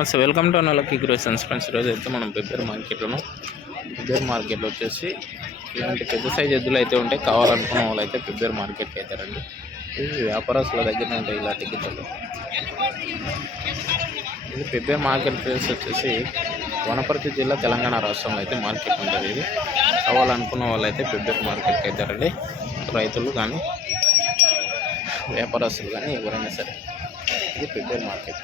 నమస్తే welcome to అన్నలకి గ్రోసెన్స్ ఫ్రెండ్స్ ఈరోజు అయితే మనం పెబ్బేరు మార్కెట్లోను పెబ్బేరు మార్కెట్లో వచ్చేసి ఇలాంటి పెద్ద సైజ్ ఎద్దులు అయితే ఉంటాయి కావాలనుకున్న వాళ్ళు అయితే పెబ్బేరు మార్కెట్కి అయితే రండి ఇది వ్యాపారస్తుల దగ్గర ఉంటాయి ఇలాంటి గిత్తలు ఇది పెబ్బేరు మార్కెట్ ప్లేస్ వచ్చేసి వనపర్తి జిల్లా తెలంగాణ రాష్ట్రంలో అయితే మార్కెట్ ఉంటుంది. ఇది కావాలనుకున్న వాళ్ళు అయితే పెబ్బేరు మార్కెట్కి అయితే రండి రైతులు కానీ వ్యాపారస్తులు కానీ ఎవరైనా సరే ఇది పెబ్బేర్ మార్కెట్.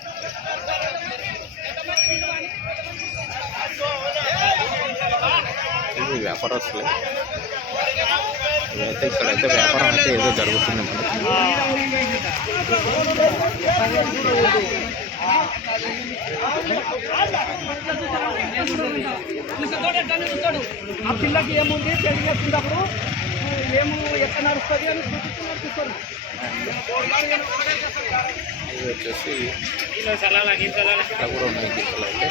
ఇది వ్యాపారస్తులే ఇదైతే ఇక్కడైతే వ్యాపారం అయితే ఏదో జరుగుతుంది ఆ పిల్లకి ఏముంది పెళ్ళి చేస్తున్నప్పుడు ఏము ఎక్కడ నడుస్తుంది అని చూపిస్తున్నారు చూస్తారు. ఇది వచ్చేసి ఇక్కడ కూడా ఉన్నాయి గిఫ్ట్లు అయితే.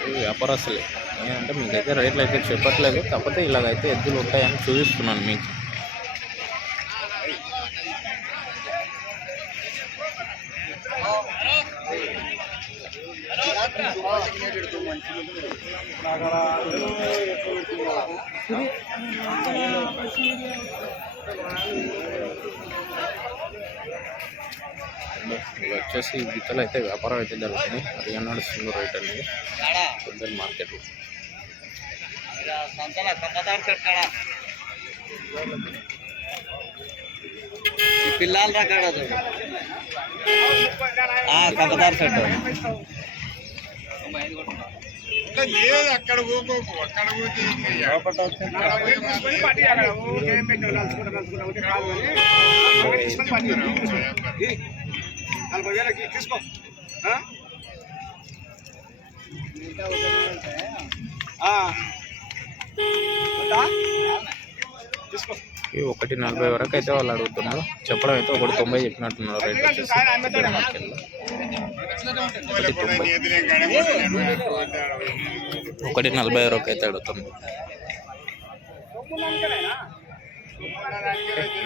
ఇవి వ్యాపారస్తులే ఏంటంటే మీకైతే రేట్లు అయితే చెప్పట్లేదు. కాకపోతే ఇలాగైతే ఎద్దులు ఉంటాయని చూపిస్తున్నాను మీకు. ఇవి వచ్చేసి ఈ గిత్తలు అయితే వ్యాపారం అయితే జరుగుతుంది. అది నడుస్తుందో రేట్ అనేది. పెద్ద మార్కెట్. పిల్లలు రకాడ కంపదార్ సెట్ తీసుకో. తీసుకో. ఇవి ఒకటి నలభై వరకు అయితే వాళ్ళు అడుగుతున్నారు. చెప్పడం అయితే ఒకటి తొంభై చెప్పినట్టున్నారు రేట్ వచ్చేసి. ఒకటి తొంభై. ఒకటి నలభై వరకు అయితే అడుగుతుంది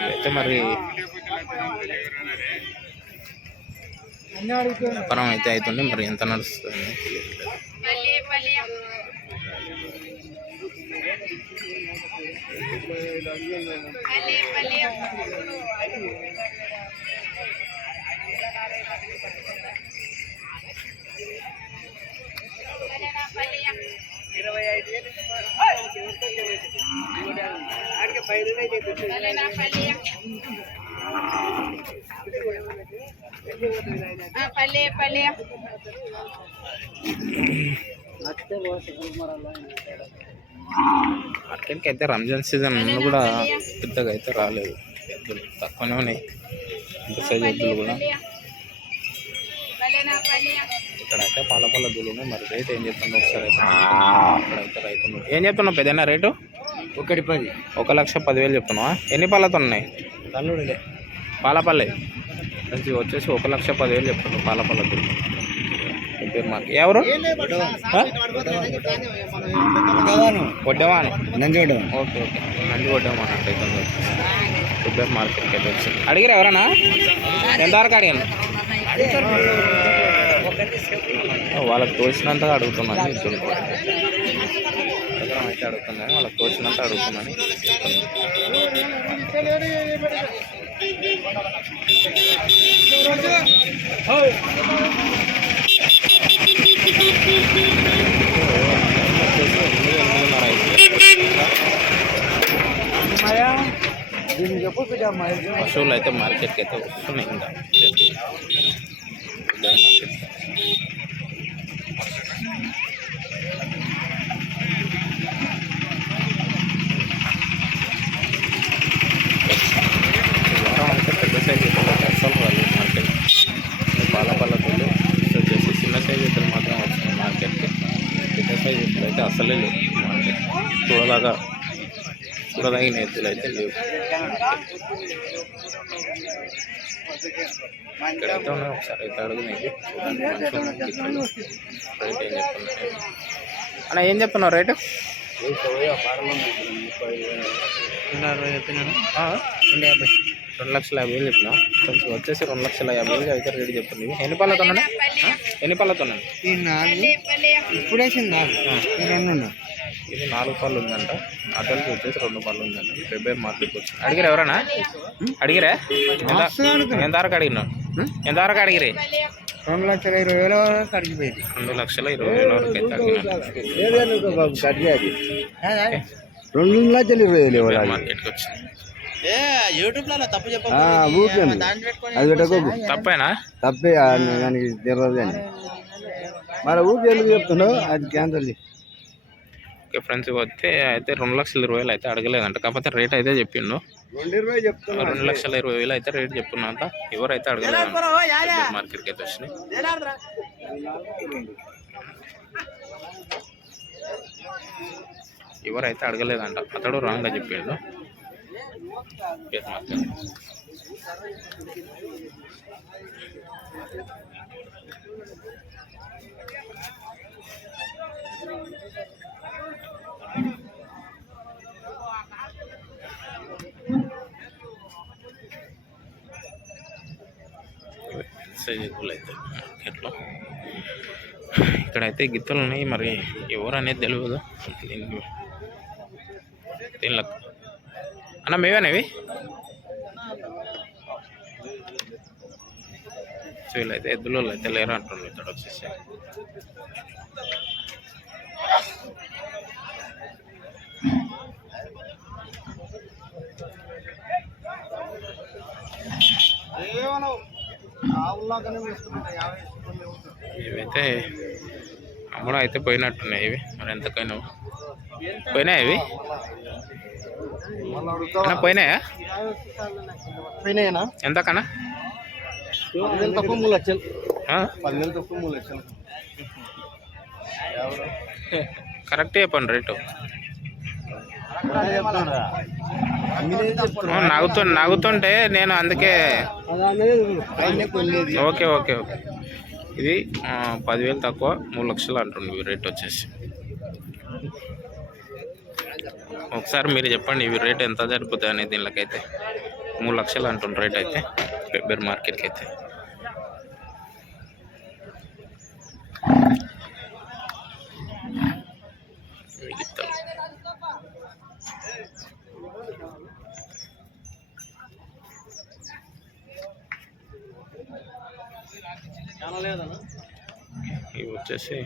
అయితే మరి వ్యాపారం అయితే అవుతుంది మరి ఎంత నడుస్తుంది ఇరవై ఐదు వేలు ఆడికి పైన పల్లె పల్లె. మార్కెట్కి అయితే రంజాన్ సీజన్ కూడా పెద్దగా అయితే రాలేదు. ఎద్దులు తక్కువనే ఉన్నాయి. ఇంత సైజ్ ఎద్దులు కూడా. ఇక్కడైతే పాల పాల ఎద్దులు ఉన్నాయి. మరి రేట్ ఏం చెప్తుందో ఒకసారి అయితే? ఇక్కడైతే రైతులు ఏం చెప్తున్నావు పెద్దనా రేటు? ఒకటి పది. ఒక లక్ష పదివేలు చెప్తున్నావా? ఎన్ని పాలతో ఉన్నాయి? తల్లుడిలే పాలపల్లి. మంచి వచ్చేసి ఒక లక్ష పదివేలు చెప్తున్నావు పాలపల్ల పేరు మాకు ఎవరు? ఆ? వడ్డేవాని నంజోడు ఓకే ఓకే. నంది వడ్డేవాని అంటే సూపర్ మార్కెట్కి అయితే వచ్చింది. అడిగిరా ఎవరన్నా? ఎంత వరకు అడిగాను వాళ్ళకి తోచినంతగా అడుగుతున్నాను ఇద్దరు అయితే అడుగుతున్నాను వాళ్ళకి తోచినంత అడుగుతున్నాను పశువులు అయితే మార్కెట్కి అయితే వస్తున్నాయి ఇంకా పెద్ద మార్కెట్ చూడలాగా చూడదగిన ఎద్దులు అయితే లేవు. ఇక్కడైతే ఉన్నాయి ఒకసారి అయితే. రేట్ ఏం అన్న ఏం చెప్తున్నావు రేటు? రెండు యాభై రెండు లక్షల యాభై వేలు చెప్పినా. కొంచెం వచ్చేసి రెండు లక్షల యాభై వేలు అయితే రేటు చెప్తుంది ఇవి ఎన్ని పళ్ళతో? ఎన్ని పళ్ళతో ఉన్నాయి ఈ నాలుగు ఇప్పుడు వేసింది నాలుగు. ఈ రెండు ఇది నాలుగు పళ్ళు ఉందంట. అటల్కి వచ్చేసి రెండు పళ్ళు ఉందంట. ఫిబ్రవరి మార్కెట్కి వచ్చింది. అడిగిరా ఎవరన్నా? అడిగిరా? ఎంత వరకు అడిగినావు ఎంత వరకు అడిగిరే? రెండు లక్షల ఇరవై వేల వరకు అడిగిపోయింది. రెండు లక్షల ఇరవై వేల వరకు అయితే రెండు లక్షలు ఇరవై వేలు ఫిబ్రవరి మార్కెట్కి వచ్చింది. అది తప్పేనా? తప్పే దానికి తెలియదు కానీ. మరి ఊరికి ఎందుకు చెప్తున్నావు? అది క్యాన్సల్ చేయి. ఓకే ఫ్రెండ్స్ వస్తే అయితే రెండు లక్షల ఇరవై వేలు అయితే అడగలేదంట. కాకపోతే రేట్ అయితే చెప్పిండు. రెండు లక్షల ఇరవై వేలు అయితే రేట్ చెప్పున్నంత ఎవరైతే అడగలేదంట ఫిబ్రవరి మార్కెట్కి అయితే వచ్చినాయి. ఎవరైతే అడగలేదంట అతడు రాంగ్గా చెప్పిండు. పేరు మాత్రం అయితే మార్కెట్లో ఇక్కడైతే గిత్తలు ఉన్నాయి మరి ఎవరు అనేది తెలియదు దీనికి దీనిలో అన్న మేవేనేవి సో వీళ్ళైతే ఎద్దులు అయితే లేరు అంటున్నారు ఇక్కడ వచ్చేసి ఇవైతే అమ్మడం అయితే పోయినట్టున్నాయి ఇవి. మరి ఎంతకైనా పోయినాయి ఇవి? పోయినాయా? పోయినాయనా? ఎంతకన్నా? పదివేలు తక్కువ మూడు లక్షలు. ఆ? పదివేలు తక్కువ మూడు లక్షలు. కరెక్ట్ చెప్పండి రేటు. నవ్వుతు నవ్వుతుంటే నేను అందుకే ఓకే ఓకే ఓకే. ఇది పదివేలు తక్కువ మూడు లక్షలు అంటుండే ఇవి రేట్ వచ్చేసి. ఒకసారి మీరు చెప్పండి ఇవి రేట్ ఎంత సరిపోతాయి అనేది దీనికైతే మూడు లక్షలు అంటుండ్రు రేట్ అయితే పెబ్బేరు మార్కెట్కి అయితే ఇవి వచ్చేసి